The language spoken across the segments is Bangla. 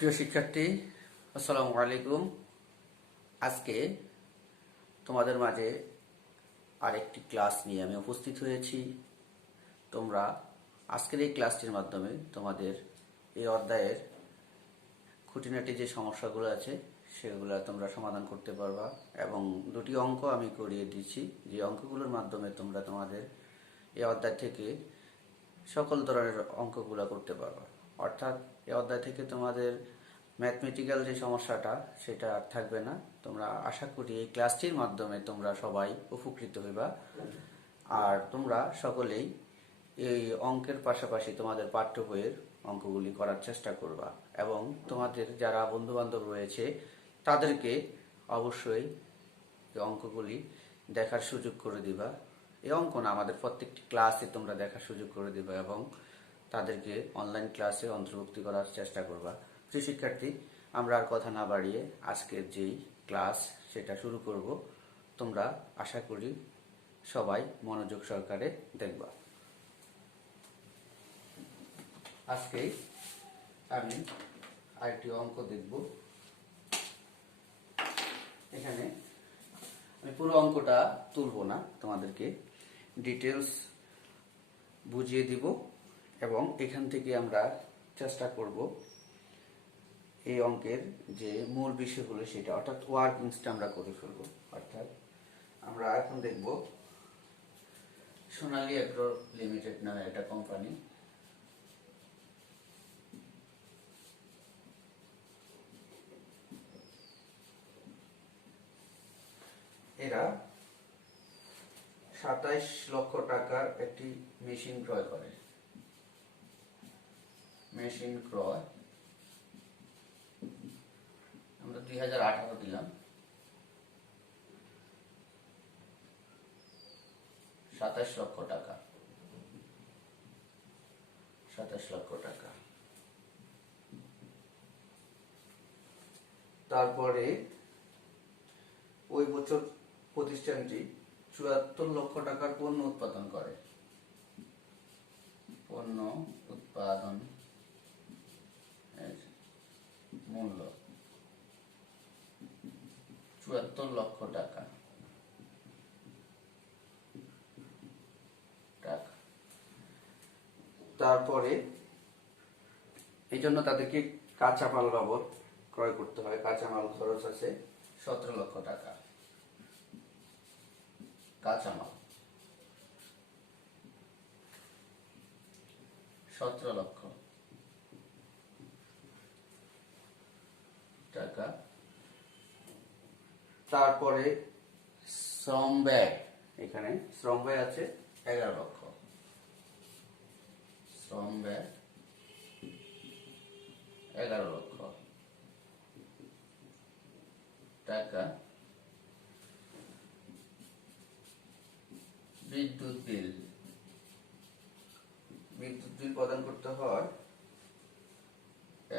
প্রিয় শিক্ষার্থী, আসসালামু আলাইকুম। আজকে তোমাদের মাঝে আরেকটি ক্লাস নিয়ে আমি উপস্থিত হয়েছি। তোমরা আজকের এই ক্লাসটির মাধ্যমে তোমাদের এই অধ্যায়ের খুঁটিনাটি যে সমস্যাগুলো আছে সেগুলো তোমরা সমাধান করতে পারবা, এবং দুটি অঙ্ক আমি করিয়ে দিচ্ছি, যে অঙ্কগুলোর মাধ্যমে তোমরা তোমাদের এই অধ্যায় থেকে সকল ধরনের অঙ্কগুলো করতে পারবা। অর্থাৎ এই অধ্যায় থেকে তোমাদের ম্যাথমেটিক্যাল যে সমস্যাটা সেটা আর থাকবে না। তোমরা আশা করি এই ক্লাসটির মাধ্যমে তোমরা সবাই উপকৃত হইবা। আর তোমরা সকলেই এই অঙ্কের পাশাপাশি তোমাদের পাঠ্য বইয়ের অঙ্কগুলি করার চেষ্টা করবা, এবং তোমাদের যারা বন্ধু বান্ধব রয়েছে তাদেরকে অবশ্যই এই অঙ্কগুলি দেখার সুযোগ করে দিবা। এই অঙ্ক না, আমাদের প্রত্যেকটি ক্লাসে তোমরা দেখার সুযোগ করে দিবা এবং তাদেরকে অনলাইন ক্লাসে অন্তর্ভুক্তি করার চেষ্টা করবা। প্রিয় শিক্ষার্থী, আমরা আর কথা না বাড়িয়ে আজকের যেই ক্লাস সেটা শুরু করব। তোমরা আশা করি সবাই মনোযোগ সহকারে দেখবা। আজকে আমি আরেকটি অঙ্ক দেখব। এখানে আমি পুরো অঙ্কটা তুলব না, তোমাদেরকে ডিটেলস বুঝিয়ে দিব, এবং এখান থেকে আমরা চেষ্টা করব এই অঙ্কের যে মূল বিষয়গুলো সেটা অর্থাৎ ওয়ার্কিংসটা আমরা করে ফেলবো। অর্থাৎ আমরা এখন দেখব সোনালী এগ্রো লিমিটেড নামে একটা কোম্পানি। এরা 27 লক্ষ টাকার একটি মেশিন ক্রয় করে। মেশিন ক্রয় আমরা 2018 দিলাম। 27 লক্ষ টাকা, 27 লক্ষ টাকা। তারপরে ওই বছর প্রতিষ্ঠানটি 74 লক্ষ টাকার পণ্য উৎপাদন করে। পণ্য উৎপাদন মূল্য 74 লক্ষ টাকা। তারপরে এই জন্য তাদেরকে কাঁচা মাল বাবদ ক্রয় করতে হয়। কাঁচা মাল খরচ আছে 17 লক্ষ টাকা। কাঁচা মাল 17 লক্ষ টাকা। তারপরে শ্রম ব্যয়, এখানে শ্রম ব্যয় আছে 11 লক্ষ। শ্রম ব্যয় 11 লক্ষ টাকা। বিদ্যুৎ বিল, বিদ্যুৎ বিল প্রদান করতে হয়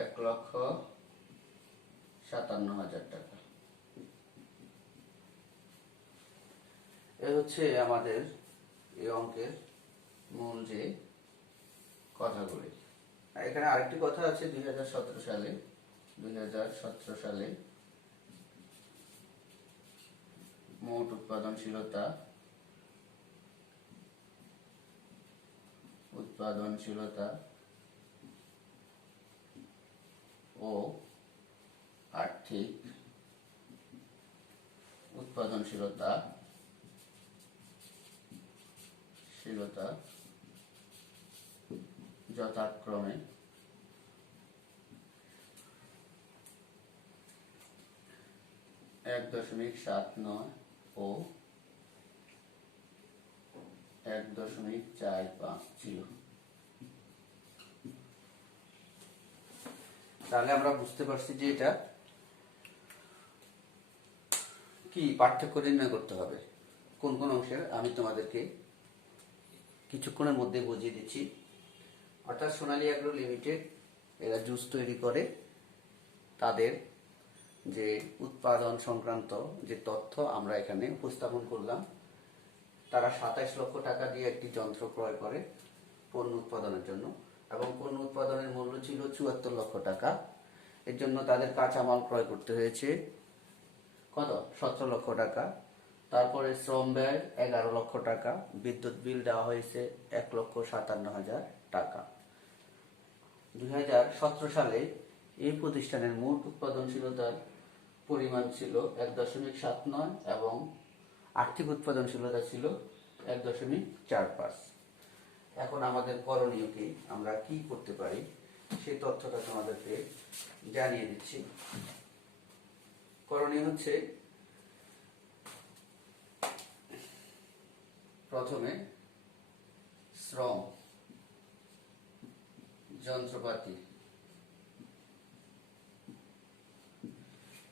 1,57,000 টাকা। এ হচ্ছে আমাদের এই অঙ্কের মূল যে কথাগুলি। এখানে আরেকটি কথা আছে, 2017 সালে মোট উৎপাদনশীলতা ও আর্থিক উৎপাদনশীলতা যথাক্রমে 1.79 ও 1.45 ছিল। তাহলে আমরা বুঝতে পারছি যে এটা কি পার্থক্য নির্ণয় করতে হবে কোন কোন অংশের, আমি তোমাদেরকে কিছুক্ষণের মধ্যে বুঝিয়ে দিচ্ছি। অর্থাৎ সোনালী এগ্রো লিমিটেড এরা জুস তৈরি করে। তাদের যে উৎপাদন সংক্রান্ত যে তথ্য আমরা এখানে উপস্থাপন করলাম, তারা 27 লক্ষ টাকা দিয়ে একটি যন্ত্র ক্রয় করে পণ্য উৎপাদনের জন্য, এবং পণ্য উৎপাদনের মূল্য ছিল 74 লক্ষ টাকা। এর জন্য তাদের কাঁচামাল ক্রয় করতে হয়েছে কত, 17 লক্ষ টাকা। তারপরে শ্রম ব্যয় 11 লক্ষ টাকা, বিদ্যুৎ বিল দেওয়া হয়েছে 1,57,000 টাকা। 2017 সালে এই প্রতিষ্ঠানের মোট উৎপাদনশীলতার পরিমাণ ছিল 1.79 এবং আর্থিক উৎপাদনশীলতা ছিল 1.45। এখন আমাদের করণীয় কি, আমরা কি করতে পারি সেই তথ্যটা তোমাদেরকে জানিয়ে দিচ্ছি। করণীয় হচ্ছে, প্রথমে শ্রম, যন্ত্রপাতি,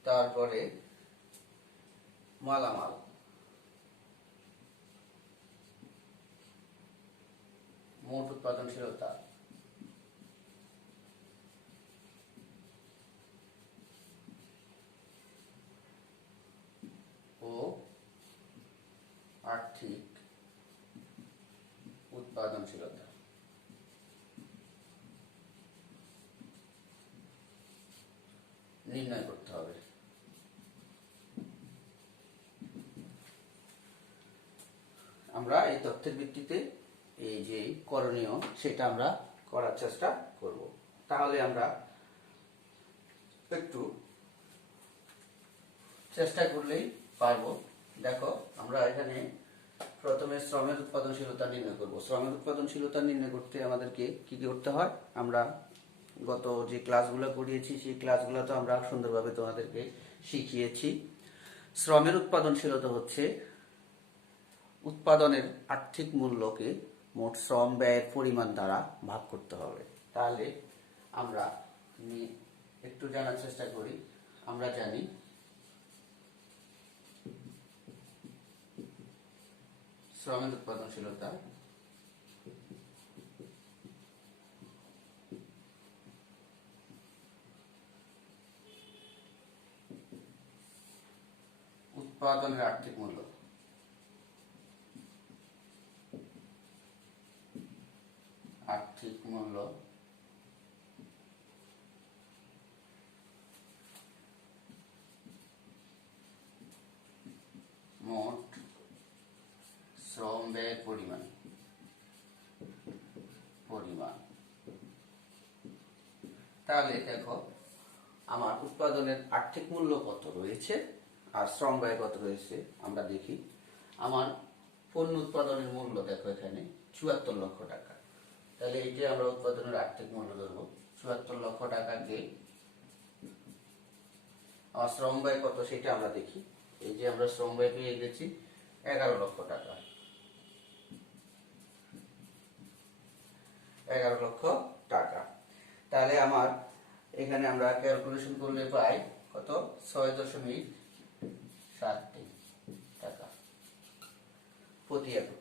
তারপরে মালামাল, মোট উৎপাদনশীলতা, ও আর্থিক উৎপাদনশীলতা নির্ণয় করতে হবে। আমরা এই তথ্যের ভিত্তিতে এই যে করণীয় সেটা আমরা করার চেষ্টা করব। তাহলে আমরা একটু চেষ্টা করলেই পারবো। দেখো, আমরা এখানে প্রথমে শ্রমের উৎপাদনশীলতা নির্ণয় করব। শ্রমের উৎপাদনশীলতা নির্ণয় করতে আমাদেরকে কি কি করতে হয়, আমরা গত যে ক্লাসগুলো করিয়েছি সেই ক্লাসগুলো তো আমরা সুন্দরভাবে তোমাদেরকে শিখিয়েছি। শ্রমের উৎপাদনশীলতা হচ্ছে উৎপাদনের আর্থিক মূল্যকে মোট শ্রম ব্যয়ের পরিমাণ দ্বারা ভাগ করতে হবে। তাহলে আমরা একটু জানার চেষ্টা করি। আমরা জানি শ্রমের উৎপাদনশীলতা উৎপাদনের আর্থিক মূল্য, আর্থিক মূল্য মোট শ্রম ব্যয়ের পরিমাণ। তাহলে দেখো, আমার উৎপাদনের আর্থিক মূল্য কত রয়েছে আর শ্রম ব্যয় কত রয়েছে আমরা দেখি। আমার পণ্য উৎপাদনের মূল্য দেখো এখানে 74 লক্ষ টাকা। তাহলে এইটা আমরা উৎপাদনের আর্থিক মূল্য ধরবো 74 লক্ষ টাকাকে। আমার শ্রম ব্যয় কত সেটা আমরা দেখি। এই যে আমরা শ্রম ব্যয় পেয়ে গেছি 11 লক্ষ টাকা। 11 লক্ষ টাকা। তাহলে আমার এখানে আমরা ক্যালকুলেশন করলে পাই কত, 6.73 টাকা প্রতি একক।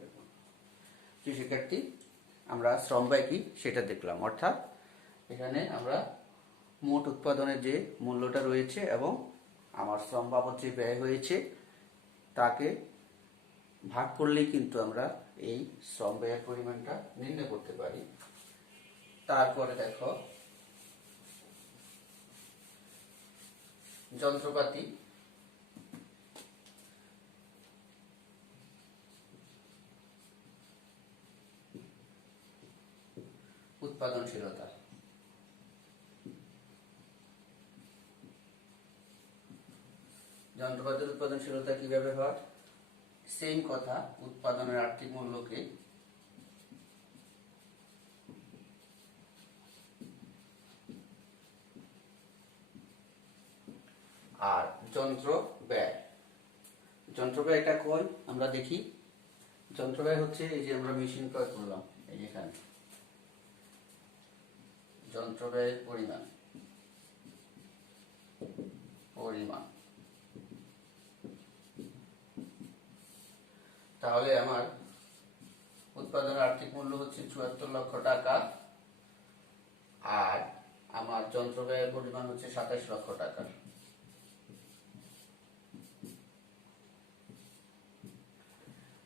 শিক্ষার্থী, আমরা শ্রম ব্যয় কি সেটা দেখলাম, অর্থাৎ এখানে আমরা মোট উৎপাদনের যে মূল্যটা রয়েছে এবং আমার শ্রম বাবদ যে ব্যয় হয়েছে তাকে ভাগ করলেই কিন্তু আমরা এই শ্রম ব্যয়ের পরিমাণটা নির্ণয় করতে পারি। তারপরে দেখো, যন্ত্রপাতি, উৎপাদনশীলতা। যন্ত্রপাতির উৎপাদনশীলতা কিভাবে হয়, সেম কথা, উৎপাদনের আর্থিক মূল্যকে আর যন্ত্র ব্যয়। যন্ত্র ব্যয়টা কই আমরা দেখি। যন্ত্র ব্যয় হচ্ছে এই যে আমরা মেশিন ক্রয় করলাম, এই যেখানে যন্ত্র ব্যয়ের পরিমাণ। তাহলে আমার উৎপাদনের আর্থিক মূল্য হচ্ছে 74 লক্ষ টাকা আর আমার যন্ত্র ব্যয়ের পরিমাণ হচ্ছে 27 লক্ষ টাকা।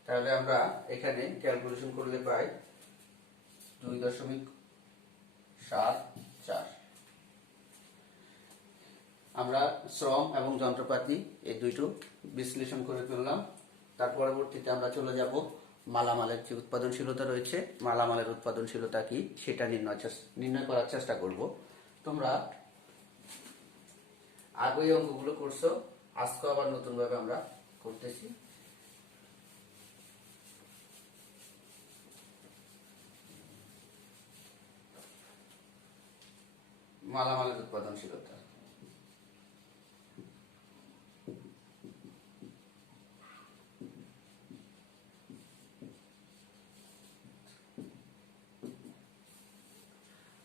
তাহলে আমরা এখানে ক্যালকুলেশন করলে পাই 2.74। আমরা শ্রম এবং যন্ত্রপাতি এই দুইটো বিশ্লেষণ করে ফেললাম। তার পরবর্তীতে আমরা চলে যাব মালামালের যে উৎপাদনশীলতা রয়েছে, মালামালের উৎপাদনশীলতা কি সেটা নির্ণয় করার চেষ্টা করব। তোমরা আগেই অঙ্কগুলো করছো, আজকে আবার নতুন ভাবে আমরা করতেছি। মালামালের উৎপাদনশীলতা।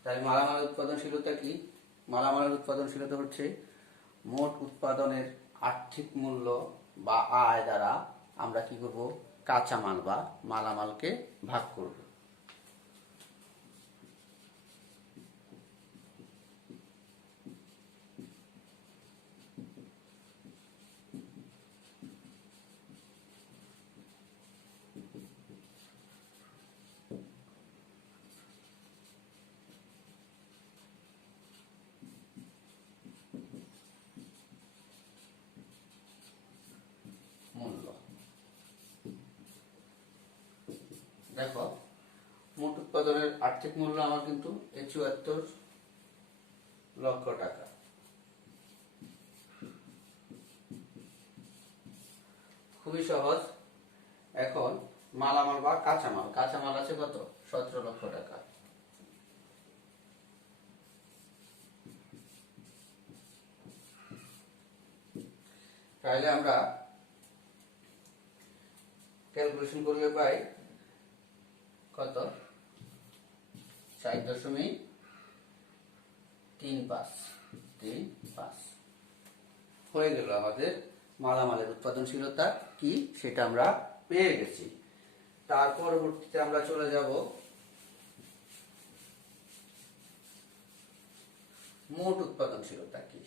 তাই মালামালের উৎপাদনশীলতা কি? মালামালের উৎপাদনশীলতা হচ্ছে মোট উৎপাদনের আর্থিক মূল্য বা আয় দ্বারা আমরা কি করব, কাঁচামাল বা মালামালকে ভাগ করব। মূল্য দেখো, মোট উৎপাদনের আর্থিক মূল্য আমার কিন্তু ৭৪ লক্ষ টাকা। খুবই সহজ। এখন মালামাল বা কাঁচামাল, কাঁচামাল আছে কত, ১৭ লক্ষ টাকা। তাহলে আমরা ক্যালকুলেশন করলে পাই কত, ৪.৩৫ হয়ে গেল। আমাদের মালামালের উৎপাদনশীলতা কি সেটা আমরা পেয়ে গেছি। তার পরবর্তীতে আমরা চলে যাব মোট উৎপাদনশীলতা কি।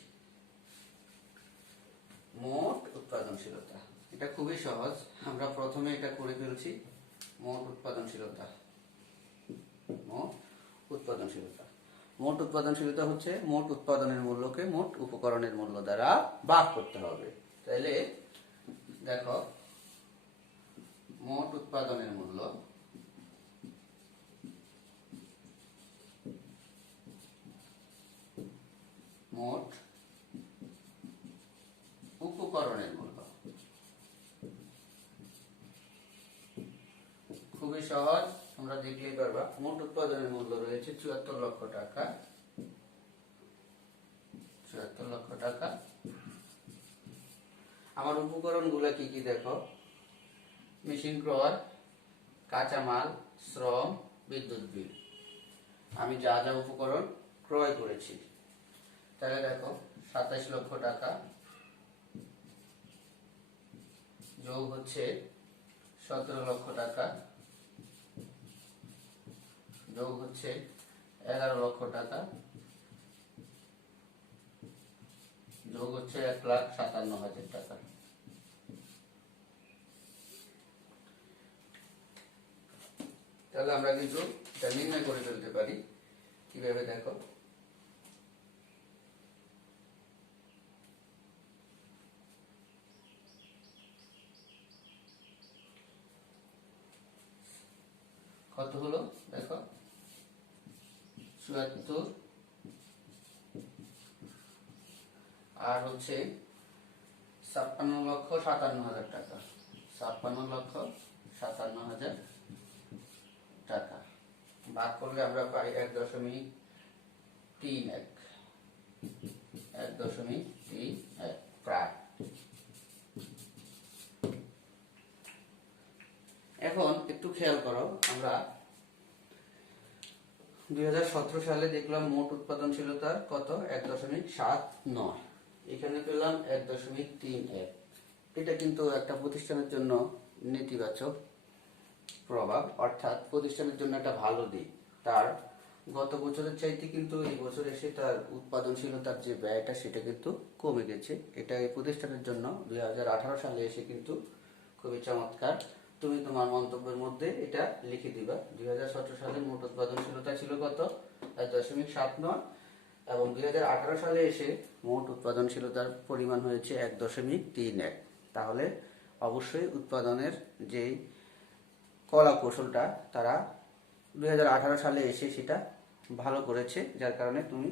মোট উৎপাদনশীলতা এটা খুবই সহজ, আমরা প্রথমে এটা করে ফেলছি। মোট উৎপাদনশীলতা, মোট উৎপাদনশীলতা, মোট উৎপাদনশীলতা হচ্ছে মোট উৎপাদনের মূল্যকে মোট উপকরণের মূল্য দ্বারা ভাগ করতে হবে। তাহলে দেখো, মোট উৎপাদনের মূল্য মোট উপকরণের মূল্য। খুবই সহজ, তোমরা দেখলেই পারবা। মোট উৎপাদনের মূল্য রয়েছে ৭৪ লক্ষ টাকা। ৭৪ লক্ষ টাকা। আমার উপকরণ গুলা কি কি দেখো, মেশিন ক্রয়, কাঁচামাল, শ্রম, বিদ্যুৎ বিল। আমি যা যা উপকরণ ক্রয় করেছি, তাহলে দেখো ২৭ লক্ষ টাকা যোগ হচ্ছে ১৭ লক্ষ টাকা যোগ হচ্ছে ১১ লক্ষ টাকা যোগ হচ্ছে ১,৫৭,০০০ টাকা। তাহলে আমরা কিন্তু এটা নির্ণয় করে ফেলতে পারি। কিভাবে দেখো, কত হলো দেখো, ৭৪ আর হচ্ছে ৫৬,৫৭,০০০ টাকা। ৫৬,৫৭,০০০ টাকা ভাগ করলে আমরা পাই ১.৩১, ১.৩১ প্রায়। এখন একটু খেয়াল করো, আমরা ২০১৭ সালে দেখলাম মোট উৎপাদনশীলতার কত, ১.৭৯। এখানে পেলাম ১.৩১। এটা কিন্তু একটা প্রতিষ্ঠানের জন্য নেতিবাচক প্রভাব, অর্থাৎ প্রতিষ্ঠানের জন্য একটা ভালো দিক। তার গত বছরের চাইতে কিন্তু এই বছর এসে তার উৎপাদনশীলতার যে ব্যয়টা সেটা কিন্তু কমে গেছে। এটা এই প্রতিষ্ঠানের জন্য ২০১৮ সালে এসে কিন্তু খুবই চমৎকার। তুমি তোমার মন্তব্যের মধ্যে এটা লিখে দিবা। ২০১৭ সালে মোট উৎপাদনশীলতা ছিল কত, ১.৭৯। এবং 2018 সালে এসে মোট উৎপাদনশীলতার পরিমাণ হয়েছে 1.31। তাহলে অবশ্যই উৎপাদনের যেই কলা কৌশলটা তারা 2018 সালে এসে সেটা ভালো করেছে, যার কারণে তুমি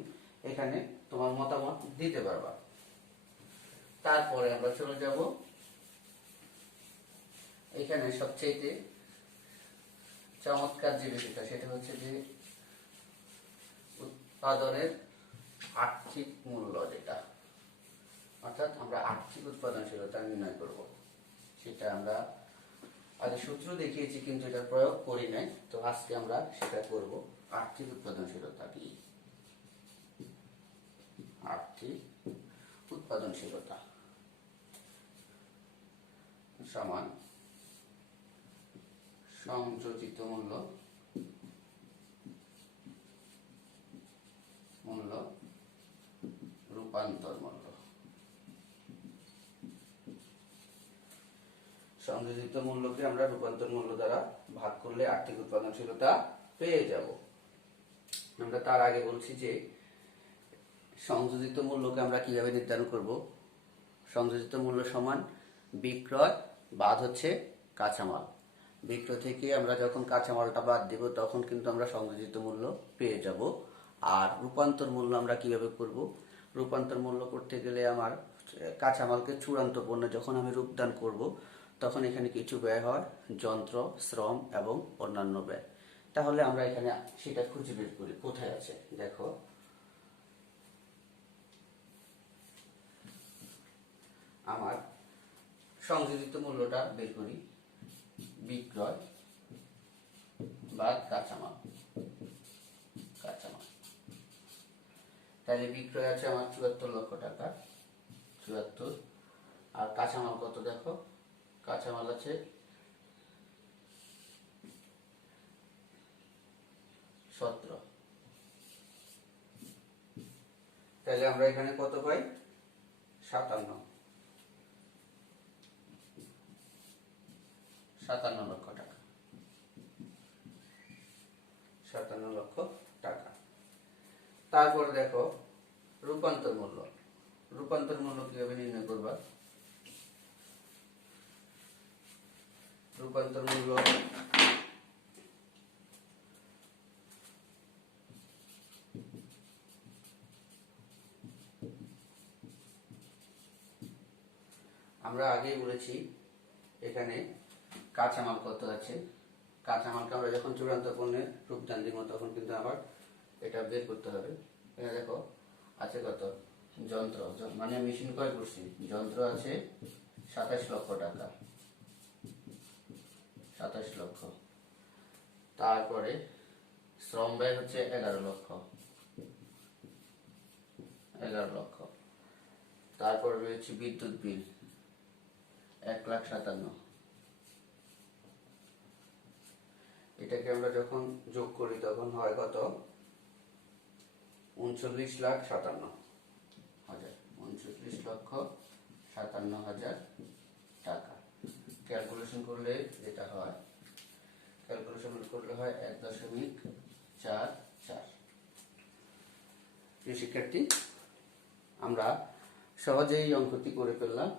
এখানে তোমার মতামত দিতে পারবা। তারপরে আমরা চলে যাব এখানে সবচেয়ে চমৎকার যে বিষয়টা, সেটা হচ্ছে যে উৎপাদনের আর্থিক মূল্য, যেটা অর্থাৎ আমরা আর্থিক উৎপাদনশীলতা নির্ণয় করব। সেটা আমরা আগে সূত্র দেখিয়েছি কিন্তু এটা প্রয়োগ করি নাই, তো আজকে আমরা সেটা করব। আর্থিক উৎপাদনশীলতা কি? আর্থিক উৎপাদনশীলতা সমান সংযোজিত মূল্য রূপান্তর মূল্য। সংযোজিত মূল্যকে আমরা রূপান্তর মূল্য দ্বারা ভাগ করলে আর্থিক উৎপাদনশীলতা পেয়ে যাব। আমরা তার আগে বলছি যে সংযোজিত মূল্যকে আমরা কিভাবে নির্ধারণ করব। সংযোজিত মূল্য সমান বিক্রয় বাদ হচ্ছে কাঁচামাল। বিক্রয় থেকে আমরা যখন কাঁচামালটা বাদ দিব তখন কিন্তু আমরা সংযোজিত মূল্য পেয়ে যাব। আর রূপান্তর মূল্য আমরা কিভাবে করব? রূপান্তর মূল্য করতে গেলে আমার কাঁচামালকে চূড়ান্ত পণ্যে যখন আমি রূপদান করব তখন এখানে কিছু ব্যয় হয়, যন্ত্র, শ্রম এবং অন্যান্য ব্যয়। তাহলে আমরা এখানে সেটা খুঁজে বের করি কোথায় আছে। দেখো, আমার সংযোজিত মূল্যটা বের করি, বিক্রয় বাদ কাঁচামাল। তাহলে বিক্রয় আছে আমার 74 লক্ষ টাকা, 74। আর কাঁচামাল কত দেখো, কাঁচামাল আছে 17। তাহলে আমরা এখানে কত পাই? 57 লক্ষ টাকা। 57 লক্ষ টাকা। তারপর দেখো রূপান্তর মূল্য। রূপান্তর মূল্য কিভাবে নির্ণয় করবা? রূপান্তর মূল্য আমরা আগেই বলেছি এখানে কাঁচামাল কত আছে। কাঁচামালকে আমরা যখন চূড়ান্ত পণ্যে রূপদান দিব তখন কিন্তু আবার এটা বের করতে হবে। এখানে দেখো আছে কত, যন্ত্র মানে মেশিন ক্রয় করছি, যন্ত্র আছে 27 লক্ষ টাকা, 27 লক্ষ। তারপরে শ্রম ব্যয় হচ্ছে 11 লক্ষ, 11 লক্ষ। তারপর রয়েছে বিদ্যুৎ বিল 1,57,000। এটাকে আমরা যখন যোগ করি তখন হয় কত, 39,57,000, 39,57,000 টাকা। ক্যালকুলেশন করলে যেটা হয়, ক্যালকুলেশন করলে হয় 1.44। প্রিয় শিক্ষার্থী, আমরা সহজেই অঙ্কটি করে ফেললাম।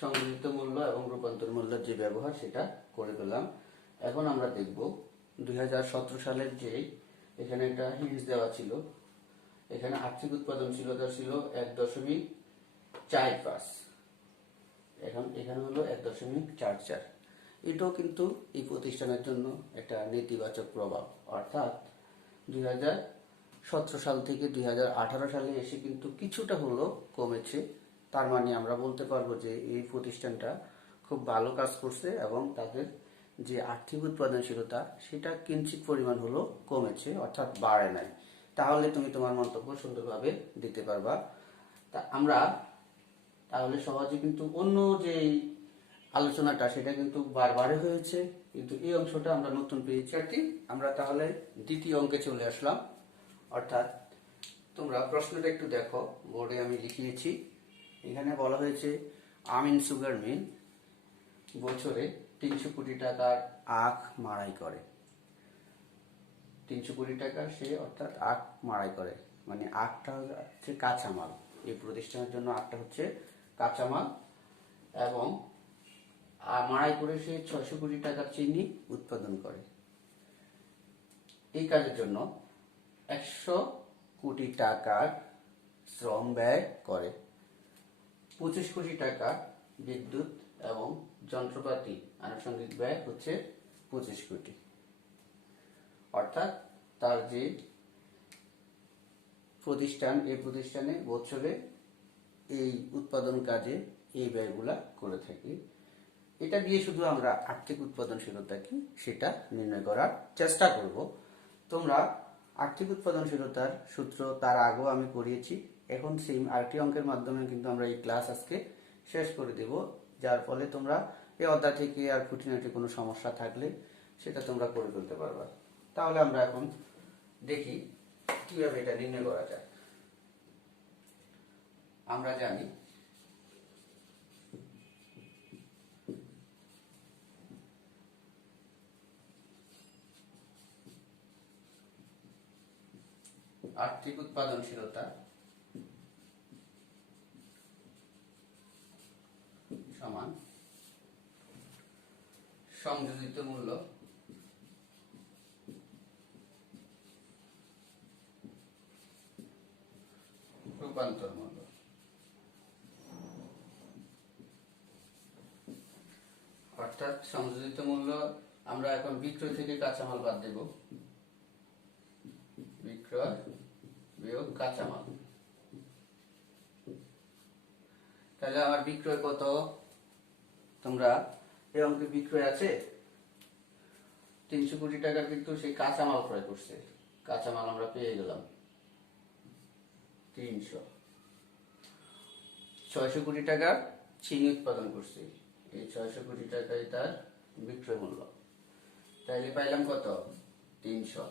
সংযোজিত মূল্য এবং রূপান্তর মূল্যের যে ব্যবহার সেটা করে ফেললাম। এখন আমরা দেখব 2017 সালের যে এখানে একটা হিন্টস দেওয়া ছিল, এখানে আর্থিক উৎপাদনশীলতা ছিল 1.45। এখানে হলো 1.44। এটাও কিন্তু এই প্রতিষ্ঠানের জন্য একটা নেতিবাচক প্রভাব। অর্থাৎ 2017 সাল থেকে 2018 সালে এসে কিন্তু কিছুটা হলো কমেছে। তার মানে আমরা বলতে পারবো যে এই প্রতিষ্ঠানটা খুব ভালো কাজ করছে এবং তাদের যে আর্থিক উৎপাদনশীলতা সেটা কিঞ্চিত পরিমাণ হলো কমেছে, অর্থাৎ বাড়ে নাই। তাহলে তুমি তোমার মন্তব্য সুন্দরভাবে দিতে পারবা। তা আমরা তাহলে সহজে কিন্তু অন্য যে আলোচনাটা সেটা কিন্তু বারবারে হয়েছে, কিন্তু এই অংশটা আমরা নতুন পেয়েছি আর কি। আমরা তাহলে দ্বিতীয় অঙ্কে চলে আসলাম। অর্থাৎ তোমরা প্রশ্নটা একটু দেখো, বোর্ডে আমি লিখিয়েছি। এখানে বলা হয়েছে আমিন সুগার মিল বছরে 300 কোটি টাকার আখ মাড়াই করে। 300 কোটি টাকা সে অর্থাৎ আখ মাড়াই করে। মানে আটটা হচ্ছে কাঁচামাল, এই প্রতিষ্ঠানের জন্য আটটা হচ্ছে কাঁচামাল, এবং মাড়াই করে সে 600 কোটি টাকার চিনি উৎপাদন করে। এই কাজের জন্য 100 কোটি টাকার শ্রম ব্যয় করে, 25 কোটি টাকা বিদ্যুৎ এবং যন্ত্রপাতি আনুষঙ্গিক ব্যয় হচ্ছে 25 কোটি। অর্থাৎ তার যে প্রতিষ্ঠান, এই প্রতিষ্ঠানে বছরে এই উৎপাদন কাজে এই ব্যয়গুলা করে থাকি। এটা দিয়ে শুধু আমরা আর্থিক উৎপাদনশীলতা কি সেটা নির্ণয় করার চেষ্টা করব। তোমরা আর্থিক উৎপাদনশীলতার সূত্র তার আগেও আমি করিয়েছি, এখন সেম আরেকটি অঙ্কের মাধ্যমে কিন্তু আমরা এই ক্লাস আজকে শেষ করে দেব, যার ফলে তোমরা এই অধ্যায় থেকে আর খুঁটিনাটি কোনো সমস্যা থাকলে সেটা তোমরা করে ফেলতে পারবা। তাহলে আমরা এখন দেখি কিভাবে এটা নির্ণয় করা যায়। আমরা জানি আর্থিক উৎপাদনশীলতা সমান সংযোজিত মূল্য রূপান্তর মূল্য। অর্থাৎ সংযোজিত মূল্য আমরা এখন বিক্রয় থেকে কাঁচামাল বাদ দেব, বিক্রয় বিয়োগ কাঁচামাল। তাহলে আমার বিক্রয় কত? তোমরা এই অঙ্কে বিক্রয় আছে 300 কোটি টাকার, কিন্তু সেই কাঁচামাল ক্রয় করছে, কাঁচামাল আমরা পেয়ে গেলাম 300। 600 কোটি টাকার চিনি উৎপাদন করছে, এই 600 কোটি টাকাই তার বিক্রয় মূল্য। তাইলে পাইলাম কত? 300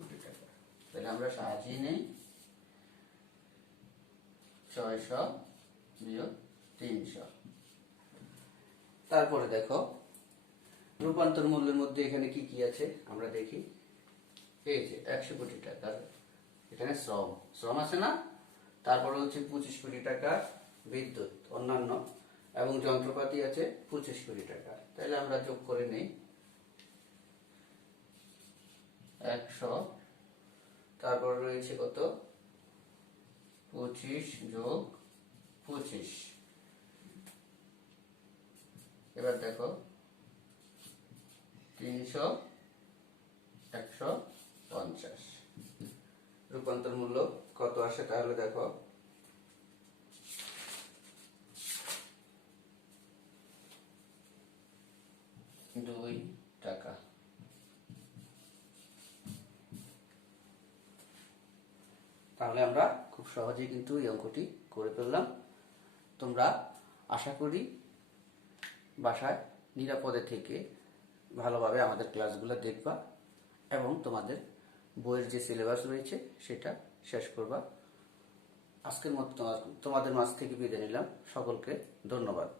কোটি টাকা। তাহলে আমরা সাজিয়ে নেই 600 বিয়োগ 300। তারপরে দেখো রূপান্তর মূল্যের মধ্যে এখানে কি কি আছে আমরা দেখি। এই যে 100 কোটি টাকার এখানে শ্রম আছে না, তারপরে হচ্ছে 25 কোটি টাকা বিদ্যুৎ অন্যান্য এবং যন্ত্রপাতি আছে 25 কোটি টাকা। তাহলে আমরা যোগ করে নেই 100, তারপর রয়েছে কত? 25 যোগ 25। এবার দেখো 300 150। রূপান্তর মূল্য কত আসে তাহলে দেখো 2 টাকা। তাহলে আমরা খুব সহজেই কিন্তু এই অঙ্কটি করে ফেললাম। তোমরা আশা করি বাসায় নিরাপদে থেকে ভালোভাবে আমাদের ক্লাসগুলো দেখবা এবং তোমাদের বইয়ের যে সিলেবাস রয়েছে সেটা শেষ করবা। আজকের মতো তোমাদের মাঝ থেকে বিদায় নিলাম। সকলকে ধন্যবাদ।